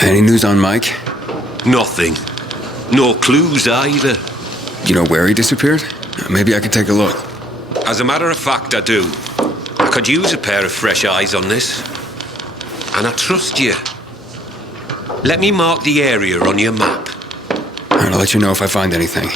Any news on Mike? Nothing. No clues either. You know where he disappeared? Maybe I could take a look. As a matter of fact, I do. I could use a pair of fresh eyes on this. And I trust you. Let me mark the area on your map. Alright, I'll let you know if I find anything.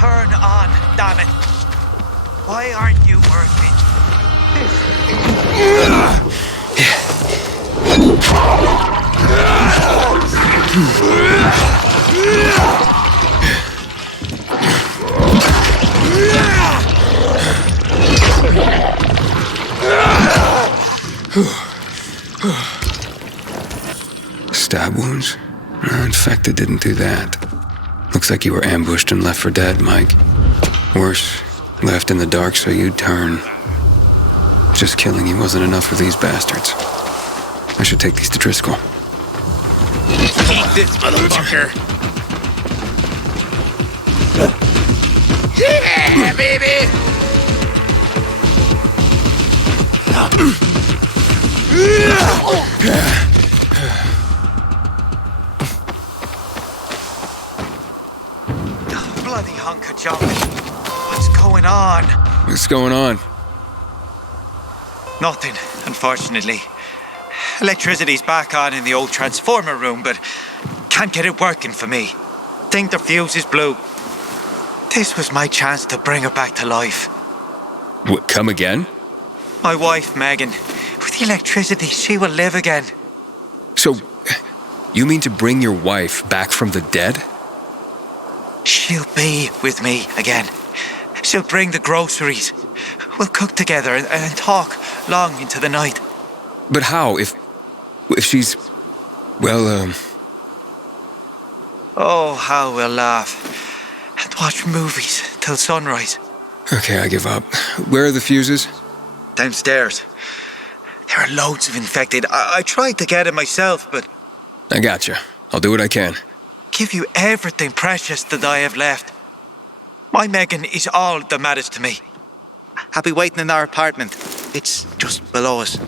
Turn on, damn it. Why aren't you working? Stab wounds? Infected didn't do that. Looks like you were ambushed and left for dead, Mike. Worse, left in the dark so you'd turn. Just killing you wasn't enough for these bastards. I should take these to Driscoll. Eat this, motherfucker! Yeah, baby! Bloody hunk of junk. What's going on? What's going on? Nothing, unfortunately. Electricity's back on in the old transformer room, but can't get it working for me. Think the fuse is blue. This was my chance to bring her back to life. What, come again? My wife, Megan. With the electricity, she will live again. So, you mean to bring your wife back from the dead? She'll be with me again. She'll bring the groceries. We'll cook together and talk long into the night. But how, if she's, well, Oh, how we'll laugh. And watch movies till sunrise. Okay, I give up. Where are the fuses? Downstairs. There are loads of infected. I tried to get it myself, but... I gotcha. I'll do what I can. Give you everything precious that I have left. My Megan is all that matters to me. I'll be waiting in our apartment. It's just below us.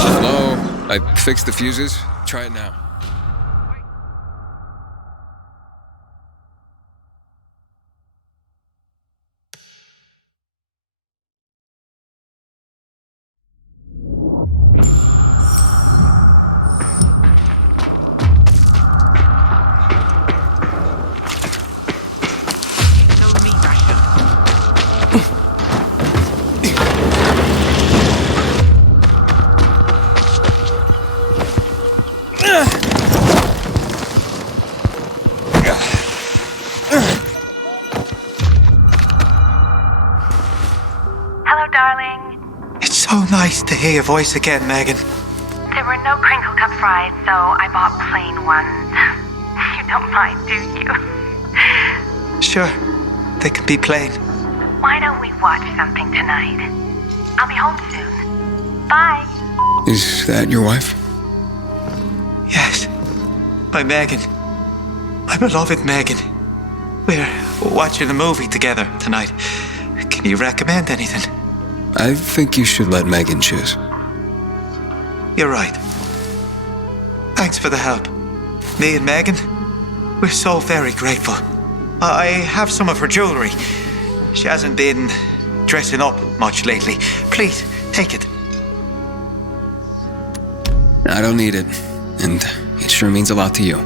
Hello? I fixed the fuses. Try it now. nice to hear your voice again, Megan. There were no crinkle cut fries, so I bought plain ones. You don't mind, do you? Sure, they can be plain. Why don't we watch something tonight? I'll be home soon. Bye. Is that your wife? Yes, my Megan. My beloved Megan. We're watching a movie together tonight. Can you recommend anything? I think you should let Megan choose. You're right. Thanks for the help. Me and Megan, we're so very grateful. I have some of her jewelry. She hasn't been dressing up much lately. Please, take it. I don't need it, and it sure means a lot to you.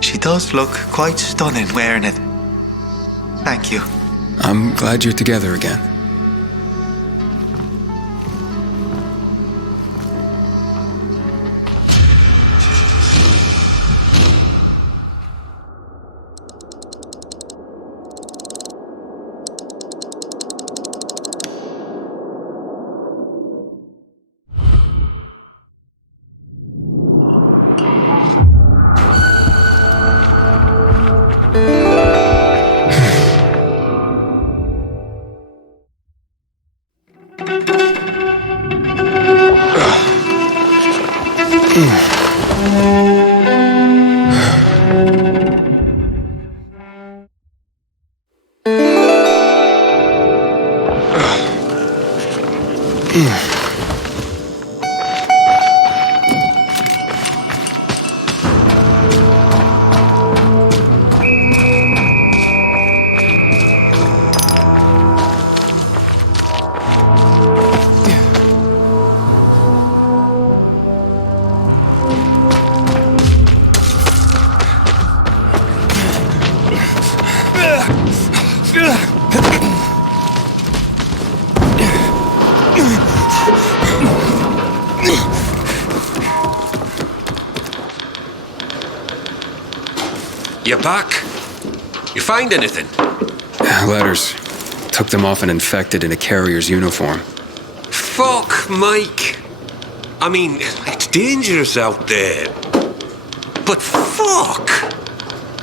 She does look quite stunning wearing it. Thank you. I'm glad you're together again. You're back? You find anything? Letters. Took them off an infected in a carrier's uniform. Fuck, Mike. I mean, it's dangerous out there. But fuck!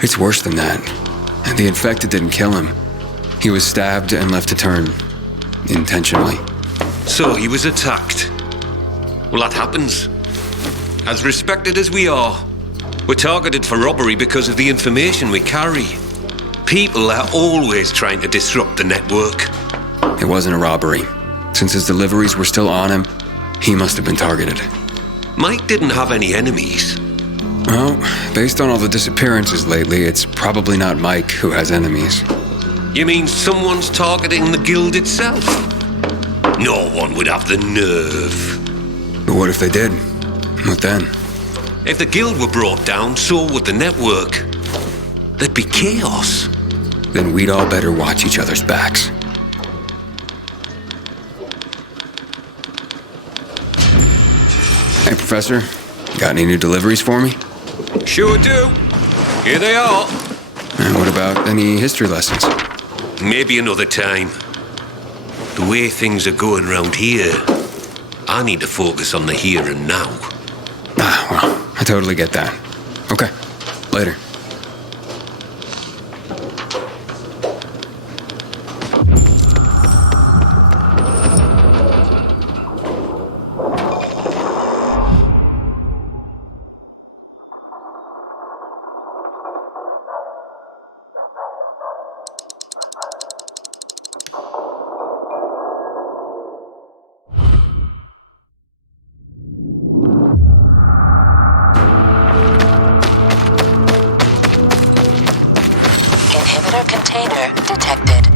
It's worse than that. The infected didn't kill him. He was stabbed and left to turn. Intentionally. So he was attacked. Well, that happens. As respected as we are, we're targeted for robbery because of the information we carry. People are always trying to disrupt the network. It wasn't a robbery. Since his deliveries were still on him, he must have been targeted. Mike didn't have any enemies. Well, based on all the disappearances lately, it's probably not Mike who has enemies. You mean someone's targeting the guild itself? No one would have the nerve. But what if they did? What then? If the guild were brought down, so would the network. There'd be chaos. Then we'd all better watch each other's backs. Hey, Professor. Got any new deliveries for me? Sure do. Here they are. And what about any history lessons? Maybe another time. The way things are going round here, I need to focus on the here and now. Ah, well, I totally get that. Okay, later. Inhibitor container detected.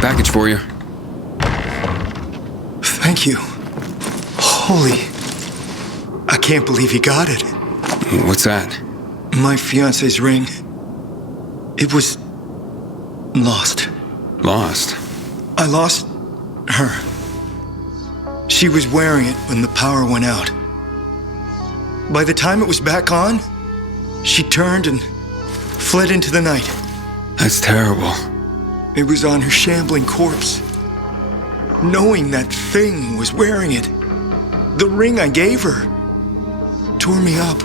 Package for you. Thank you. Holy... I can't believe he got it. What's that? My fiance's ring. It was... lost. Lost? I lost her. She was wearing it when the power went out. By the time it was back on, she turned and fled into the night. That's terrible. It was on her shambling corpse. Knowing that thing was wearing it, the ring I gave her, tore me up.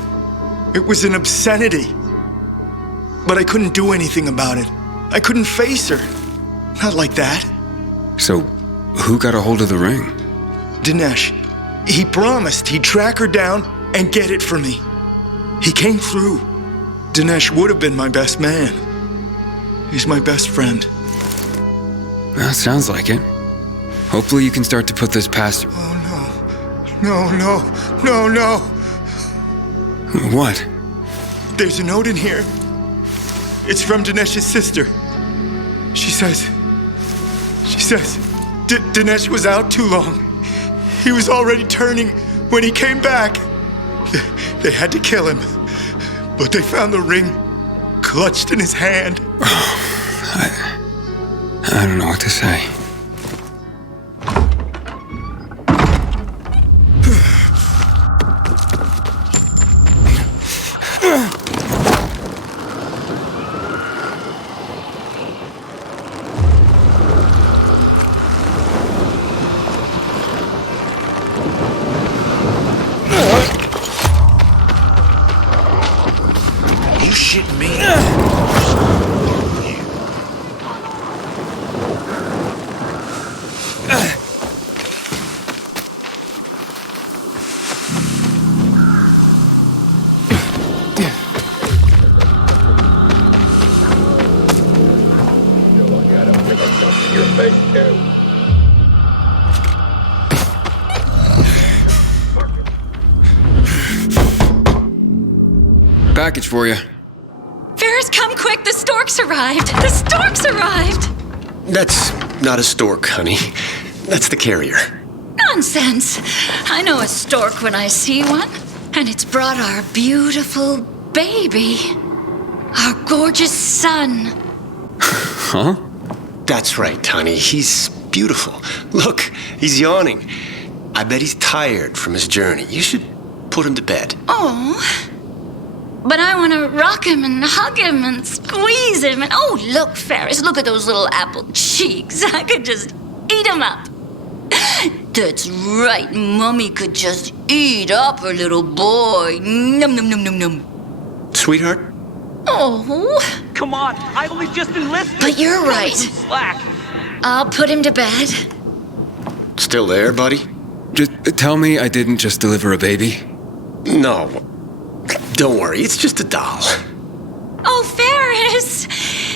It was an obscenity. But I couldn't do anything about it. I couldn't face her. Not like that. So, who got a hold of the ring? Dinesh. He promised he'd track her down and get it for me. He came through. Dinesh would have been my best man. He's my best friend. Well, sounds like it. Hopefully you can start to put this past you. Oh, no. No. What? There's a note in here. It's from Dinesh's sister. She says, Dinesh was out too long. He was already turning when he came back. They had to kill him, but they found the ring clutched in his hand. I don't know what to say. You shitting me? Package for you. Ferris, come quick! The storks arrived! The storks arrived! That's not a stork, honey. That's the carrier. Nonsense! I know a stork when I see one. And it's brought our beautiful baby. Our gorgeous son. Huh? That's right, honey. He's beautiful. Look, he's yawning. I bet he's tired from his journey. You should put him to bed. Oh. But I want to rock him and hug him and squeeze him. And oh, look, Ferris, look at those little apple cheeks. I could just eat him up. That's right, Mummy could just eat up her little boy. Num, num, num, num, num. Sweetheart? Oh. Come on, I only just enlisted. But you're right. Slack. I'll put him to bed. Still there, buddy? Just tell me I didn't just deliver a baby. No. Don't worry, it's just a doll. Oh, Ferris!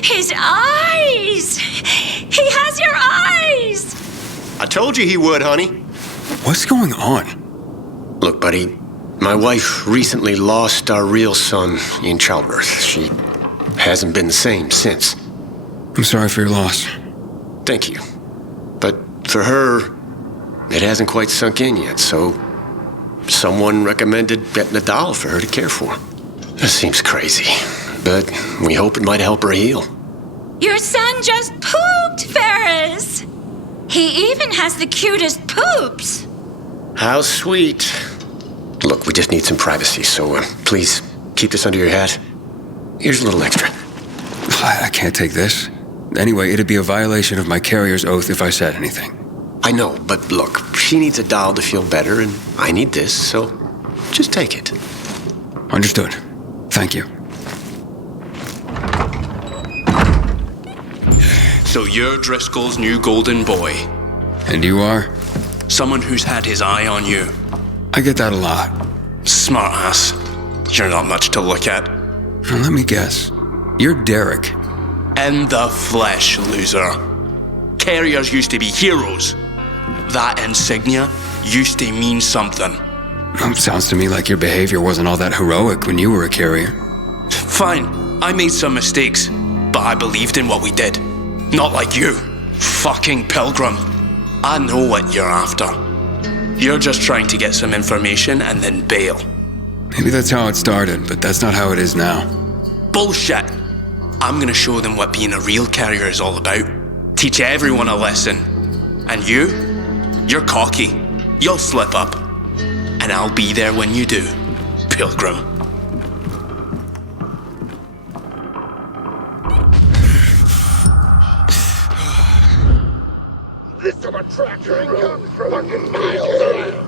His eyes! He has your eyes! I told you he would, honey. What's going on? Look, buddy, my wife recently lost our real son in childbirth. She hasn't been the same since. I'm sorry for your loss. Thank you. But for her, it hasn't quite sunk in yet, so someone recommended getting a doll for her to care for. This seems crazy, but we hope it might help her heal. Your son just pooped, Ferris! He even has the cutest poops. How sweet. Look, we just need some privacy, so please keep this under your hat. Here's a little extra. I can't take this. Anyway, it'd be a violation of my carrier's oath if I said anything. I know, but look, she needs a doll to feel better, and I need this, so just take it. Understood. Thank you. So you're Driscoll's new golden boy. And you are? Someone who's had his eye on you. I get that a lot. Smart ass. You're not much to look at. Now, let me guess. You're Derek. In the flesh, loser. Carriers used to be heroes. That insignia used to mean something. Sounds to me like your behavior wasn't all that heroic when you were a carrier. Fine, I made some mistakes, but I believed in what we did. Not like you. Fucking pilgrim. I know what you're after. You're just trying to get some information and then bail. Maybe that's how it started, but that's not how it is now. Bullshit. I'm gonna show them what being a real carrier is all about. Teach everyone a lesson. And you're cocky. You'll slip up. And I'll be there when you do, pilgrim. This of a tractor comes for fucking miles around.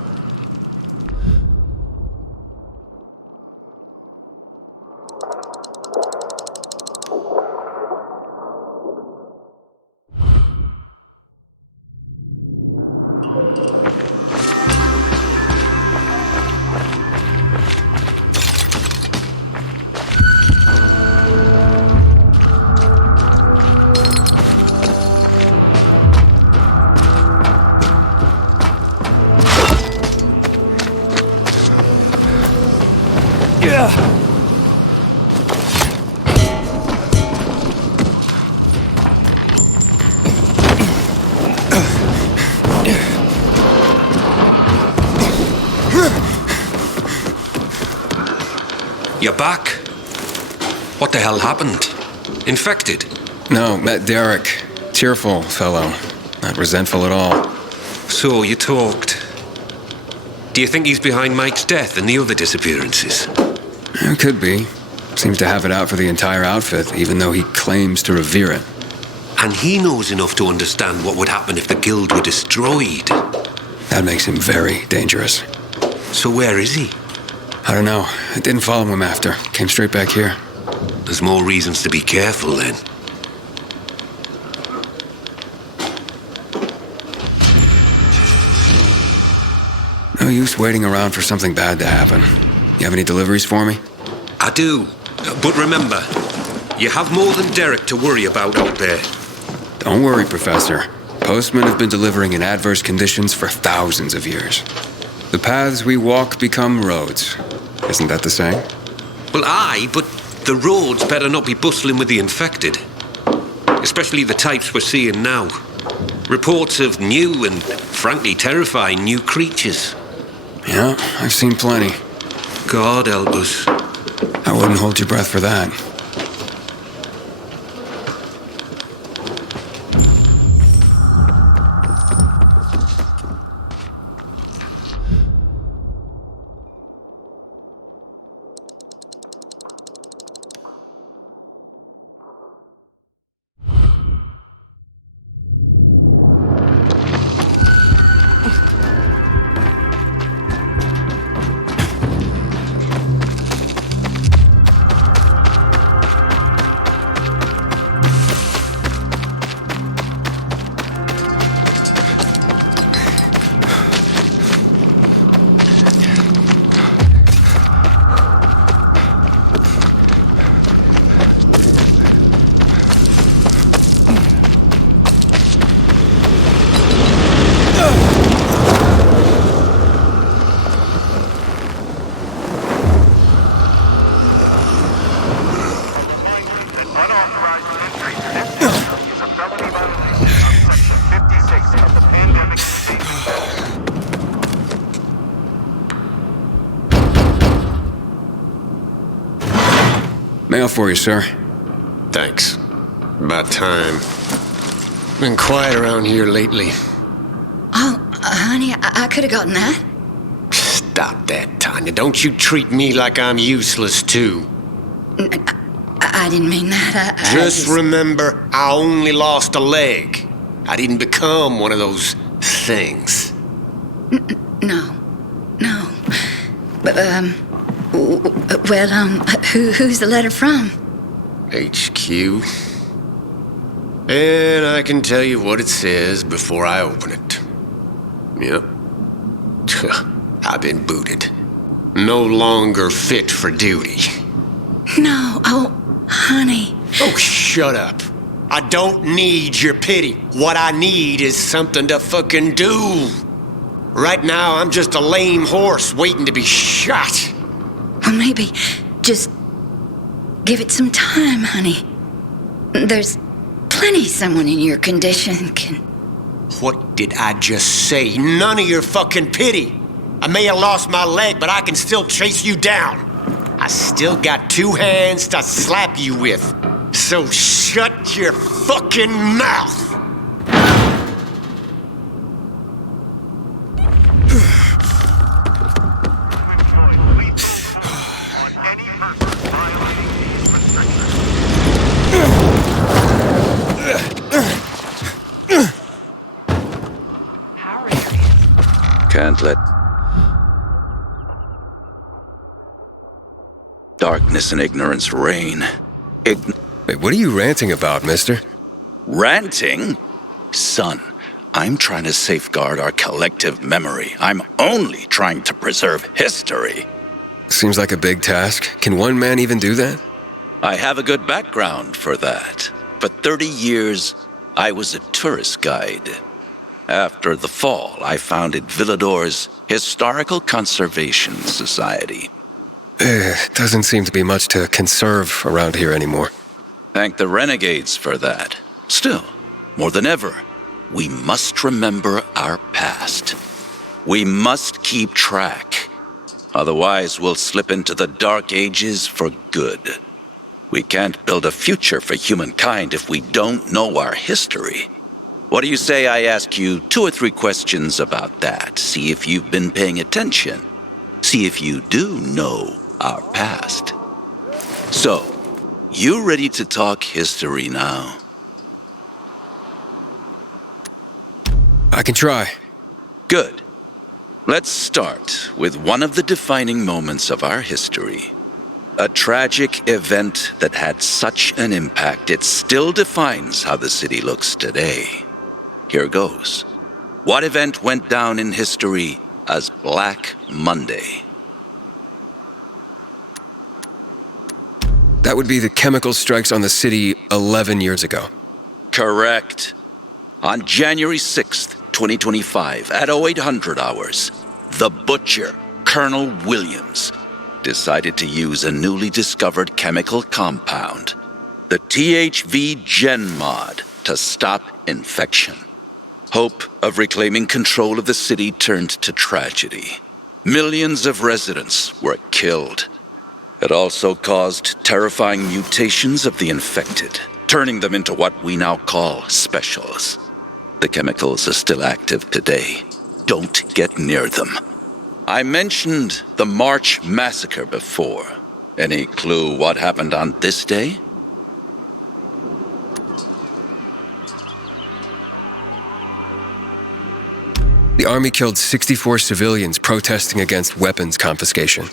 You're back. What the hell happened? Infected? No, met Derek. Cheerful fellow. Not resentful at all. So you talked. Do you think he's behind Mike's death and the other disappearances? Could be. Seems to have it out for the entire outfit, even though he claims to revere it. And he knows enough to understand what would happen if the guild were destroyed. That makes him very dangerous. So where is he? I don't know. I didn't follow him after. Came straight back here. There's more reasons to be careful then. No use waiting around for something bad to happen. You have any deliveries for me? I do. But remember, you have more than Derek to worry about out there. Don't worry, Professor. Postmen have been delivering in adverse conditions for thousands of years. The paths we walk become roads. Isn't that the saying? Well, aye, but the roads better not be bustling with the infected. Especially the types we're seeing now. Reports of new and, frankly, terrifying new creatures. Yeah, I've seen plenty. God help us. I wouldn't hold your breath for that. Mail for you, sir. Thanks. About time. Been quiet around here lately. Oh, honey, I could have gotten that. Stop that, Tanya. Don't you treat me like I'm useless, too. I didn't mean that. Just remember, I only lost a leg. I didn't become one of those things. No. But, who's the letter from? HQ. And I can tell you what it says before I open it. Yep. I've been booted. No longer fit for duty. No, oh, honey. Oh, shut up. I don't need your pity. What I need is something to fucking do. Right now, I'm just a lame horse waiting to be shot. Well, maybe just give it some time, honey. There's plenty someone in your condition can... What did I just say? None of your fucking pity. I may have lost my leg, but I can still chase you down. I still got 2 hands to slap you with. So shut your fucking mouth! Can't let darkness and ignorance reign. Wait, what are you ranting about, mister? Ranting? Son, I'm trying to safeguard our collective memory. I'm only trying to preserve history. Seems like a big task. Can one man even do that? I have a good background for that. For 30 years, I was a tourist guide. After the fall, I founded Villador's Historical Conservation Society. Doesn't seem to be much to conserve around here anymore. Thank the renegades for that. Still, more than ever, we must remember our past. We must keep track. Otherwise, we'll slip into the Dark Ages for good. We can't build a future for humankind if we don't know our history. What do you say I ask you 2 or 3 questions about that? See if you've been paying attention. See if you do know our past. So, you ready to talk history now? I can try. Good. Let's start with one of the defining moments of our history. A tragic event that had such an impact it still defines how the city looks today. Here goes. What event went down in history as Black Monday? That would be the chemical strikes on the city 11 years ago. Correct. On January 6th, 2025, at 0800 hours, the butcher, Colonel Williams, decided to use a newly discovered chemical compound, the THV Gen Mod, to stop infection. Hope of reclaiming control of the city turned to tragedy. Millions of residents were killed. It also caused terrifying mutations of the infected, turning them into what we now call specials. The chemicals are still active today. Don't get near them. I mentioned the March Massacre before. Any clue what happened on this day? The army killed 64 civilians protesting against weapons confiscation.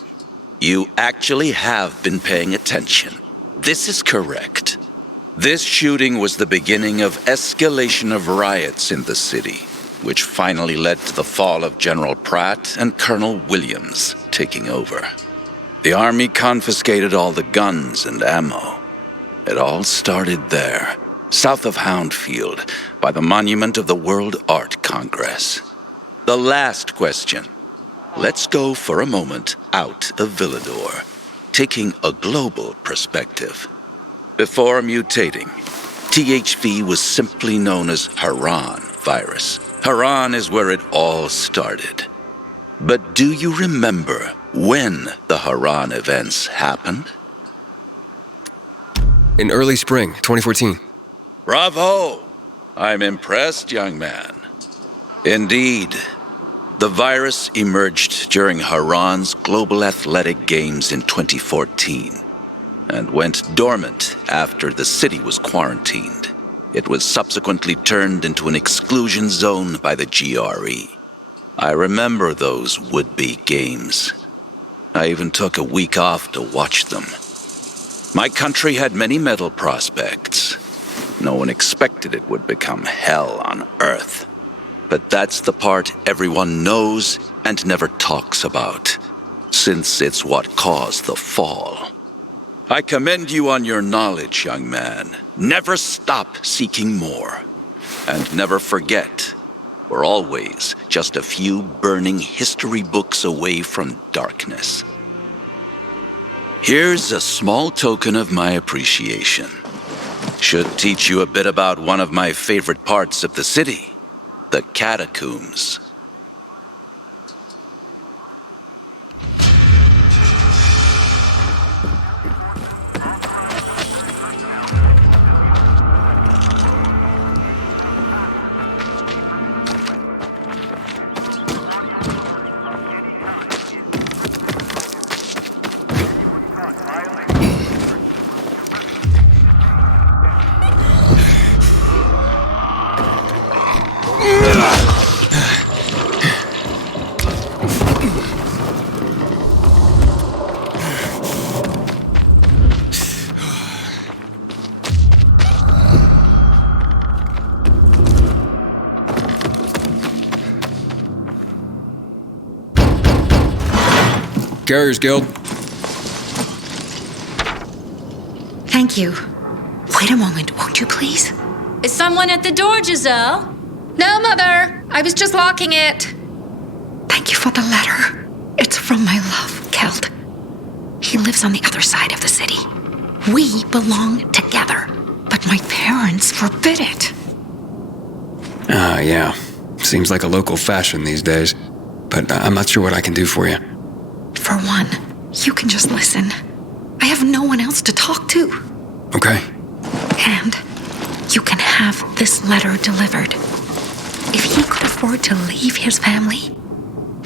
You actually have been paying attention. This is correct. This shooting was the beginning of escalation of riots in the city, which finally led to the fall of General Pratt and Colonel Williams taking over. The army confiscated all the guns and ammo. It all started there, south of Houndfield, by the monument of the World Art Congress. The last question. Let's go for a moment out of Villador, taking a global perspective. Before mutating, THV was simply known as Haran virus. Haran is where it all started. But do you remember when the Haran events happened? In early spring, 2014. Bravo! I'm impressed, young man. Indeed, the virus emerged during Haran's Global Athletic Games in 2014 and went dormant after the city was quarantined. It was subsequently turned into an exclusion zone by the GRE. I remember those would-be games. I even took a week off to watch them. My country had many medal prospects. No one expected it would become hell on earth. But that's the part everyone knows and never talks about, since it's what caused the fall. I commend you on your knowledge, young man. Never stop seeking more. And never forget, we're always just a few burning history books away from darkness. Here's a small token of my appreciation. Should teach you a bit about one of my favorite parts of the city, the catacombs. Carriers Guild. Thank you. Wait a moment, won't you please? Is someone at the door, Giselle? No, Mother. I was just locking it. Thank you for the letter. It's from my love, Keld. He lives on the other side of the city. We belong together, but my parents forbid it. Yeah. Seems like a local fashion these days. But I'm not sure what I can do for you. For one, you can just listen. I have no one else to talk to. Okay. And you can have this letter delivered. If he could afford to leave his family,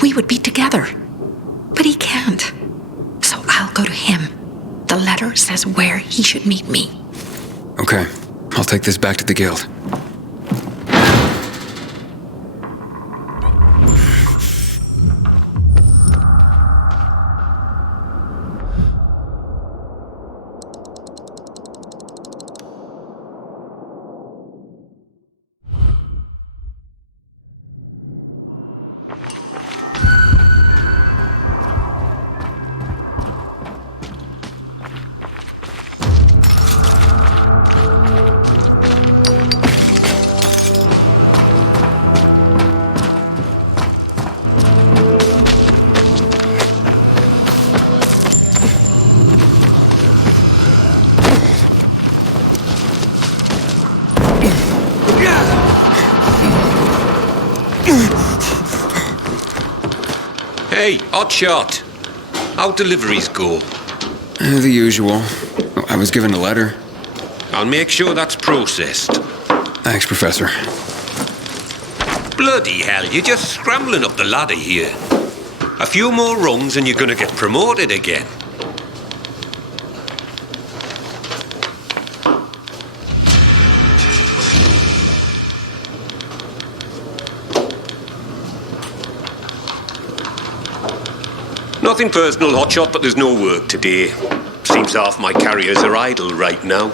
we would be together. But he can't. So I'll go to him. The letter says where he should meet me. Okay. I'll take this back to the guild. Hey, Hotshot. How deliveries go? The usual. I was given a letter. I'll make sure that's processed. Thanks, Professor. Bloody hell, you're just scrambling up the ladder here. A few more rungs and you're gonna get promoted again. Nothing personal, Hotshot, but there's no work today. Seems half my carriers are idle right now.